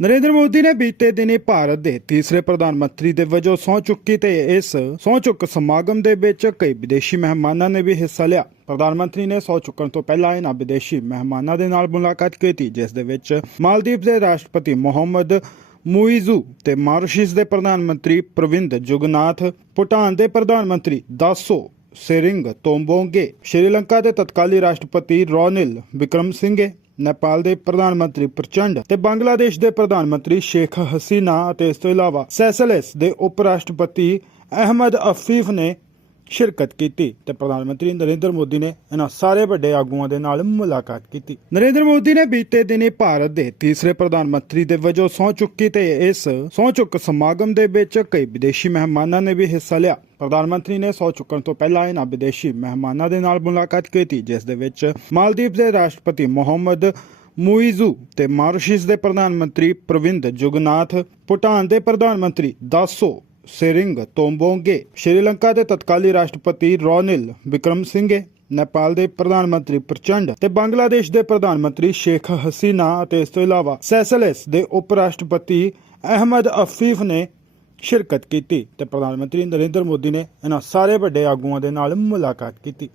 ਨਰਿੰਦਰ ਮੋਦੀ ਨੇ ਬੀਤੇ ਦਿਨੀ ਭਾਰਤ ਦੇ ਤੀਸਰੇ ਪ੍ਰਧਾਨ ਮੰਤਰੀ ਦੇ ਵਜੋਂ ਸਹੁੰ ਚੁੱਕੀ ਤੇ ਇਸ ਸਹੁੰ ਚੁੱਕ ਸਮਾਗਮ ਦੇ ਵਿੱਚ ਕਈ ਵਿਦੇਸ਼ੀ ਮਹਿਮਾਨਾਂ ਨੇ ਵੀ ਹਿੱਸਾ ਲਿਆ। ਪ੍ਰਧਾਨ ਮੰਤਰੀ ਨੇ ਸਹੁੰ ਚੁੱਕਣ ਤੋਂ ਪਹਿਲਾਂ ਇਹਨਾਂ ਵਿਦੇਸ਼ੀ ਮਹਿਮਾਨਾਂ ਦੇ ਨਾਲ ਮੁਲਾਕਾਤ ਕੀਤੀ, ਜਿਸ ਦੇ ਵਿੱਚ ਮਾਲਦੀਵ ਦੇ ਰਾਸ਼ਟਰਪਤੀ ਮੁਹੰਮਦ ਮੁਇਜ਼ੂ ਤੇ ਮਾਰੀਸ਼ਸ ਦੇ ਪ੍ਰਧਾਨ ਮੰਤਰੀ ਪ੍ਰਵਿੰਦ ਜੁਗਨਾਥ, ਭੂਟਾਨ ਦੇ ਪ੍ਰਧਾਨ ਮੰਤਰੀ ਦਾਸੋ ਸੇਰਿੰਗ ਤੋਂਬੋਂਗੇ, ਸ਼੍ਰੀਲੰਕਾ ਦੇ ਤਤਕਾਲੀ ਰਾਸ਼ਟਰਪਤੀ ਰੋਨਿਲ ਵਿਕਰਮ ਸਿੰਘੇ ਨੇਪਾਲ ਦੇ ਪ੍ਰਧਾਨ ਮੰਤਰੀ ਪ੍ਰਚੰਡ ਤੇ ਬੰਗਲਾਦੇਸ਼ ਦੇ ਪ੍ਰਧਾਨ ਮੰਤਰੀ ਸ਼ੇਖ ਹਸੀਨਾ ਅਤੇ ਇਸ ਤੋਂ ਇਲਾਵਾ ਸੈਸਲਸ ਦੇ ਉਪ ਰਾਸ਼ਟਰਪਤੀ ਅਹਿਮਦ ਅਫੀਫ ਨੇ ਸ਼ਿਰਕਤ ਕੀਤੀ ਤੇ ਪ੍ਰਧਾਨ ਮੰਤਰੀ ਨਰਿੰਦਰ ਮੋਦੀ ਨੇ ਇਹਨਾਂ ਸਾਰੇ ਵੱਡੇ ਆਗੂਆਂ ਦੇ ਨਾਲ ਮੁਲਾਕਾਤ ਕੀਤੀ। ਨਰਿੰਦਰ ਮੋਦੀ ਨੇ ਬੀਤੇ ਦਿਨੀ ਭਾਰਤ ਦੇ ਤੀਸਰੇ ਪ੍ਰਧਾਨ ਮੰਤਰੀ ਦੇ ਵਜੋਂ ਸਹੁੰ ਚੁੱਕੀ ਤੇ ਇਸ ਸਹੁੰ ਚੁੱਕ ਸਮਾਗਮ ਦੇ ਵਿੱਚ ਕਈ ਵਿਦੇਸ਼ੀ ਮਹਿਮਾਨਾਂ ਨੇ ਵੀ ਹਿੱਸਾ ਲਿਆ। ਪ੍ਰਧਾਨ ਮੰਤਰੀ ਨੇ ਸਹੁੰ ਚੁੱਕਣ ਤੋਂ ਪਹਿਲਾਂ ਇਹਨਾਂ ਵਿਦੇਸ਼ੀ ਮਹਿਮਾਨਾਂ ਦੇ ਨਾਲ ਮੁਲਾਕਾਤ ਕੀਤੀ, ਜਿਸ ਦੇ ਵਿੱਚ ਮਾਲਦੀਵ ਦੇ ਰਾਸ਼ਟਰਪਤੀ ਮੁਹੰਮਦ ਮੁਇਜ਼ੂ ਤੇ ਮਾਰੀਸ਼ਸ ਦੇ ਪ੍ਰਧਾਨ ਮੰਤਰੀ ਪ੍ਰਵਿੰਦ ਜੁਗਨਾਥ, ਭੂਟਾਨ ਦੇ ਪ੍ਰਧਾਨ ਮੰਤਰੀ ਦਾਸੋ ਸੇਰਿੰਗ ਤੋਂਬੋਂਗੇ। ਸ਼੍ਰੀਲੰਕਾ ਦੇ ਤਤਕਾਲੀ ਰਾਸ਼ਟਰਪਤੀ ਰੋਨਿਲ ਵਿਕਰਮ ਸਿੰਘੇ ਨੇਪਾਲ ਦੇ ਪ੍ਰਧਾਨ ਮੰਤਰੀ ਪ੍ਰਚੰਡ ਤੇ ਬੰਗਲਾਦੇਸ਼ ਦੇ ਪ੍ਰਧਾਨ ਮੰਤਰੀ ਸ਼ੇਖ ਹਸੀਨਾ ਅਤੇ ਇਸ ਤੋਂ ਇਲਾਵਾ ਸੈਸਲਸ ਦੇ ਉਪ ਰਾਸ਼ਟਰਪਤੀ ਅਹਿਮਦ ਅਫੀਫ ਨੇ ਸ਼ਿਰਕਤ ਕੀਤੀ ਤੇ ਪ੍ਰਧਾਨ ਮੰਤਰੀ ਨਰਿੰਦਰ ਮੋਦੀ ਨੇ ਇਹਨਾਂ ਸਾਰੇ ਵੱਡੇ ਆਗੂਆਂ ਦੇ ਨਾਲ ਮੁਲਾਕਾਤ ਕੀਤੀ।